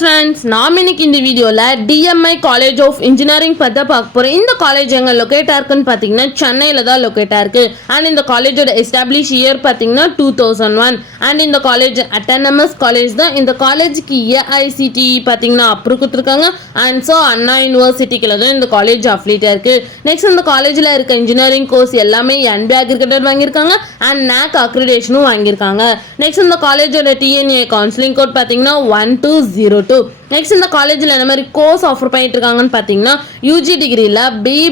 friends, நாம் இன்னைக்கு இந்த வீடியோல DMI College of Engineering பத்தி பார்க்க போறோம். இந்த காலேஜ் எங்க லொகேட் ஆயிருக்குன்னு பாத்தீங்கன்னா சென்னையில தான் லொகேட் ஆயிருக்கு. அண்ட் இந்த காலேஜோட எஸ்டாப்ளிஷ் இயர் பாத்தீங்கன்னா 2001. அண்ட் இந்த காலேஜ் அட்டானமஸ் காலேஜ் தான். இந்த காலேஜுக்கு AICTE பாத்தீங்கன்னா அப்ரூவ் கொடுத்துருக்காங்க. அண்ட் ஸோ அண்ணா யூனிவர்சிட்டிக்குள்ள தான் இந்த காலேஜ் அஃபிலியேட் இருக்கு. நெக்ஸ்ட் இந்த காலேஜ்ல இருக்க இன்ஜினியரிங் கோர்ஸ் எல்லாமே NBA அக்ரிகேட்டட் வாங்கியிருக்காங்க அண்ட் NAC அக்ரிடேஷனும் வாங்கியிருக்காங்க. நெக்ஸ்ட் இந்த காலேஜோட TNA கவுன்சிலிங் கோட் பாத்தீங்கன்னா 1202. நெக்ஸ்ட் இந்த காலேஜில் என்ன மாதிரி கோர்ஸ் ஆஃபர் பண்ணிட்டு இருக்காங்கன்னு பார்த்தீங்கன்னா UG டிகிரியில்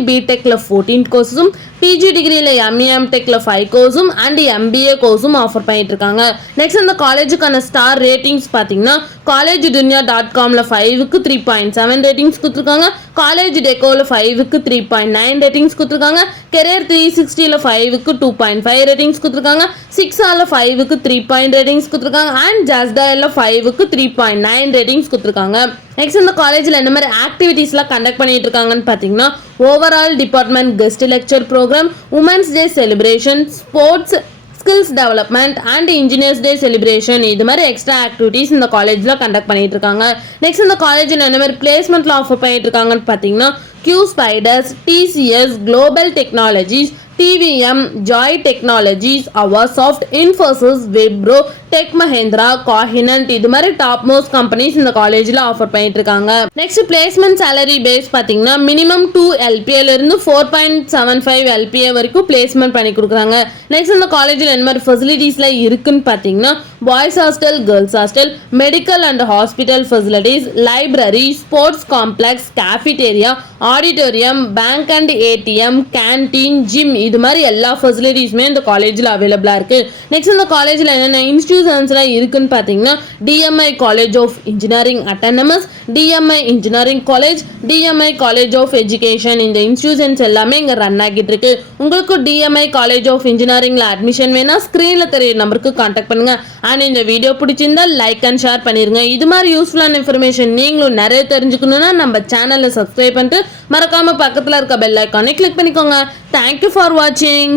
BTechல 14 கோர்ஸும், PG டிகிரியில் MEM Techல 5 கோர்ஸும் அண்ட் MBA கோர்ஸும் ஆஃபர் பண்ணிட்டு இருக்காங்க. நெக்ஸ்ட் இந்த காலேஜுக்கான ஸ்டார் ரேட்டிங்ஸ் பார்த்தீங்கன்னா collegedunia.comல 5க்கு 3.7 ரேட்டிங்ஸ் கொடுத்துருக்காங்க, காலேஜ் டெக்கோவில் 5க்கு 3.9 ரேட்டிங்ஸ் கொடுத்துருக்காங்க, கெரியர் 360ல 5க்கு 2.5 ரேட்டிங்ஸ் கொடுத்துருக்காங்க, 6ஆல 5க்கு 3 ரேட்டிங்ஸ் கொடுத்துருக்காங்க அண்ட் ஜஸ்டாயில் 5க்கு 3.9 ரேட்டிங்ஸ் கொடுத்துருக்காங்க. நெக்ஸ்ட் இந்த காலேஜில் என்ன மாதிரி ஆக்டிவிட்டீஸ்லாம் கண்டக்ட் பண்ணிட்டு இருக்காங்கன்னு பார்த்தீங்கன்னா overall department guest lecture programme, women's day celebration, sports, skills development and engineers day celebration, இது மாதிரி எக்ஸ்ட்ரா ஆக்டிவிட்டீஸ் இந்த காலேஜில் கண்டக்ட் பண்ணிட்டு இருக்காங்க. நெக்ஸ்ட் இந்த காலேஜில் என்ன மாதிரி பிளேஸ்மெண்ட்ல ஆஃபர் பண்ணிட்டு இருக்காங்கன்னு பார்த்தீங்கன்னா QSpiders, TCS, Global Technologies, TVM, Joy Technologies, Avasoft, Infosys, Wipro, Tech Mahindra, Cognizant, இது மாதிரி டாப் மோஸ்ட் கம்பெனிஸ் இந்த காலேஜில் ஆஃபர் பண்ணிட்டு இருக்காங்க. நெக்ஸ்ட் பிளேஸ்மெண்ட் சேலரி பேஸ் பார்த்தீங்கன்னா மினிமம் 2 LPA இருந்து 4.75 LPA வரைக்கும் பிளேஸ்மெண்ட் பண்ணி கொடுக்குறாங்க. நெக்ஸ்ட் இந்த காலேஜில் என்ன மாதிரி ஃபெசிலிட்டிஸ்ல இருக்குன்னு பார்த்தீங்கன்னா boys hostel, girls hostel, medical and hospital facilities, library, sports complex, cafeteria, auditorium, bank and ATM, canteen, gym, இது மாதிரி எல்லா ஃபெசிலிட்டிஸுமே இந்த காலேஜில் அவைலபிளாக இருக்குது. நெக்ஸ்ட் இந்த காலேஜில் என்னென்ன இன்ஸ்டிடியூஷன்ஸ்லாம் இருக்குன்னு பார்த்தீங்கன்னா DMI College of Engineering Autonomous, DMI Engineering College, DMI College of Education, இந்த இன்ஸ்டிடியூஷன்ஸ் எல்லாமே இங்கே ரன் ஆகிட்டு இருக்கு. உங்களுக்கு DMI College of Engineeringல அட்மிஷன் வேணா ஸ்க்ரீனில் தெரிய நம்பருக்கு கான்டாக்ட் பண்ணுங்க. அண்ட் இந்த வீடியோ பிடிச்சிருந்தா லைக் அண்ட் ஷேர் பண்ணிருங்க. இது மாதிரி யூஸ்ஃபுல்லான இன்ஃபர்மேஷன் நீங்களும் நிறைய தெரிஞ்சுக்கணும்னா நம்ம சேனலை சப்ஸ்கிரைப் பண்ணிட்டு மறக்காம பக்கத்தில் இருக்க பெல் ஐக்கானை கிளிக் பண்ணிக்கோங்க. தேங்க்யூ ஃபார் வாட்சிங்.